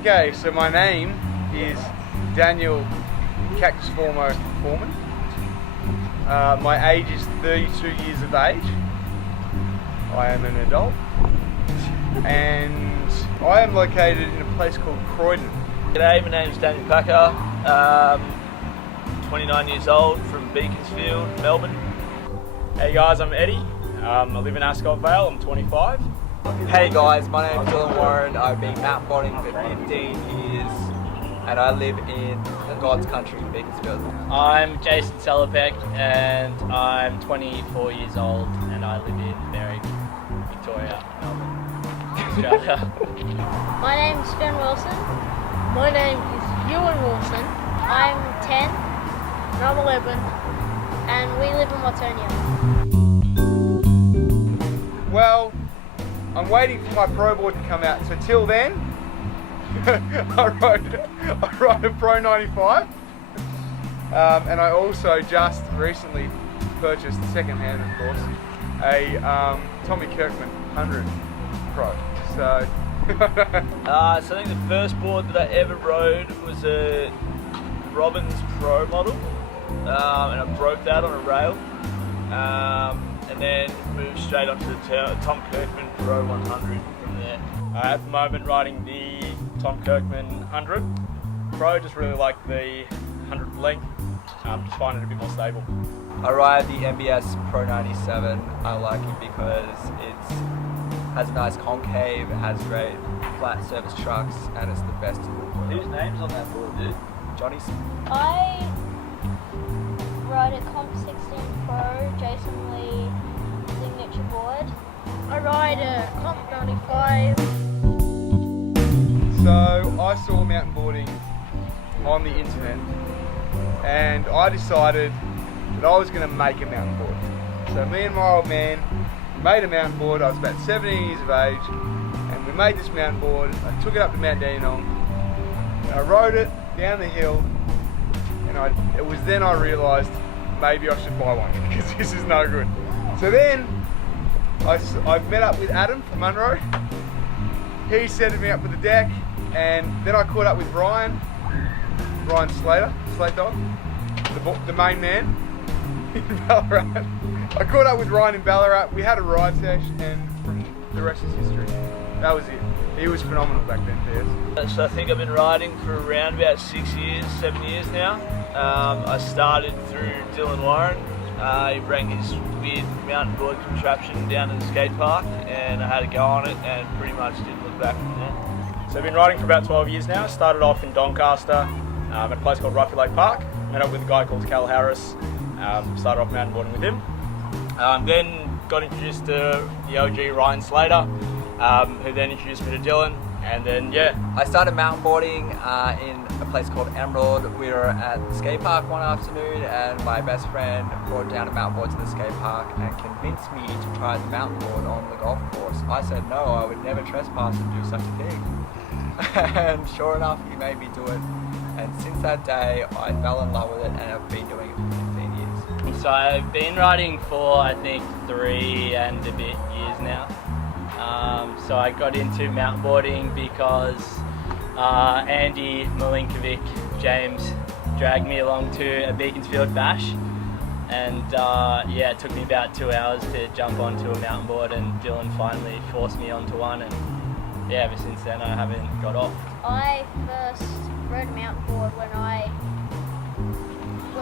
Okay, so my name is Daniel Cactus Foreman. My age is 32 years of age. I am an adult. And I am located in a place called Croydon. G'day, my name is Daniel Packer. 29 years old from Beaconsfield, Melbourne. Hey guys, I'm Eddie. I live in Ascot Vale, I'm 25. Hey guys, my name is Dylan Warren. I've been mountainboarding for 15 years and I live in God's country, Beaconsfield. I'm Jason Salapeck and I'm 24 years old and I live in Berwick, Victoria, Melbourne, Australia. My name is Ben Wilson. My name is Ewan Wilson. I'm 10 and I'm 11 and we live in Watsonia. Well, I'm waiting for my pro board to come out, so till then, I ride a Pro 95, and I also just recently purchased, second-hand of course, a Tommy Kirkman 100 Pro. So, So I think the first board that I ever rode was a Robbins Pro model, and I broke that on a rail. And then moved straight onto the Tom Kirkman Pro 100 from there. At the moment riding the Tom Kirkman 100 Pro, just really like the 100 length, just find it a bit more stable. I ride the MBS Pro 97. I like it because it has a nice concave, it has great flat surface trucks, and it's the best in the world. Whose name's on that board, dude? Johnny's. I ride a Comp 16 Pro Jason Lee signature board. I ride a Comp 95. so I saw mountain boarding on the internet, and I decided that I was going to make a mountain board. So me and my old man made a mountain board. I was about 17 years of age, and we made this mountain board. I took it up to Mount Dandenong, and I rode it down the hill, and it was then I realised maybe I should buy one because this is no good. So then I met up with Adam from Munro. He set me up with the deck, and then I caught up with Ryan Slater, Slate Dog, the main man in Ballarat. I caught up with Ryan in Ballarat. We had a ride session, and from the rest is history. That was it. He was phenomenal back then, PS. So I think I've been riding for around about 6 years, 7 years now. I started through Dylan Warren. He brought his weird mountain board contraption down to the skate park, and I had a go on it and pretty much didn't look back from there. So I've been riding for about 12 years now. Started off in Doncaster at a place called Rocky Lake Park. Met up with a guy called Cal Harris. Started off mountain boarding with him. Then got introduced to the OG Ryan Slater, who then introduced me to Dylan. And then, yeah. I started mountainboarding in a place called Emerald. We were at the skate park one afternoon and my best friend brought down a mountainboard to the skate park and convinced me to try the mountainboard on the golf course. I said no, I would never trespass and do such a thing. And sure enough, he made me do it. And since that day, I fell in love with it and I've been doing it for 15 years. So I've been riding for I think 3 and a bit years now. So I got into mountain boarding because Andy Milinkovic, James, dragged me along to a Beaconsfield bash, and yeah, it took me about 2 hours to jump onto a mountain board, and Dylan finally forced me onto one, and yeah, ever since then I haven't got off. I first rode a mountain board when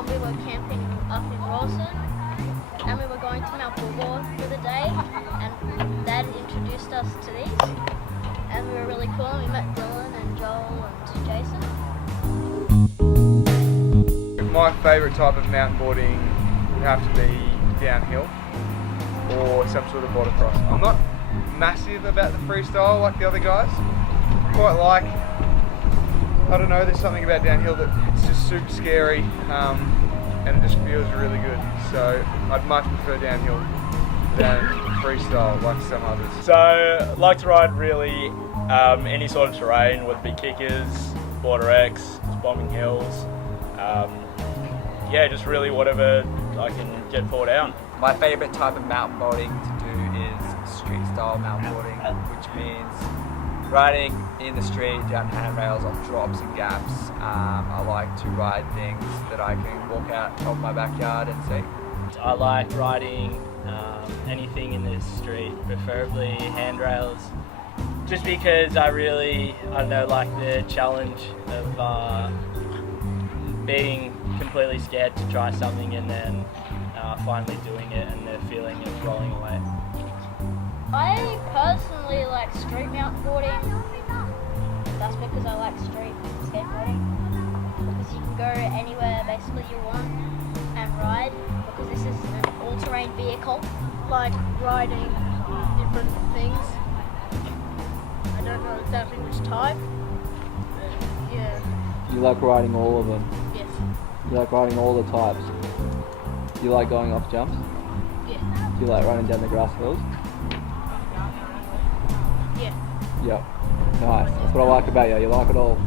we were camping up in Rawson, and we were going to Mountainboard for the day, and Dad introduced us to these, and we were really cool, and we met Dylan and Joel and Jason. My favourite type of mountain boarding would have to be downhill or some sort of motocross. I'm not massive about the freestyle like the other guys. Quite like, I don't know, there's something about downhill that it's just super scary, and it just feels really good. So I'd much prefer downhill than freestyle like some others. So I like to ride really any sort of terrain, whether it be kickers, border X, just bombing hills. Yeah, just really whatever I can get forward down. My favourite type of mountainboarding to do is street style mountainboarding, which means riding in the street, down handrails, on drops and gaps. I like to ride things that I can walk out of my backyard and see. I like riding anything in the street, preferably handrails, just because I don't know, like the challenge of being completely scared to try something and then finally doing it and the feeling of rolling away. I personally like street mountain boarding. That's because I like street skateboarding. Because you can go anywhere basically you want and ride. Because this is an all-terrain vehicle. Like riding different things. I don't know exactly which type. But yeah. You like riding all of them? Yes. You like riding all the types? You like going off jumps? Yeah. You like running down the grass hills? Yeah. Yep. Nice. That's what I like about you. You like it all.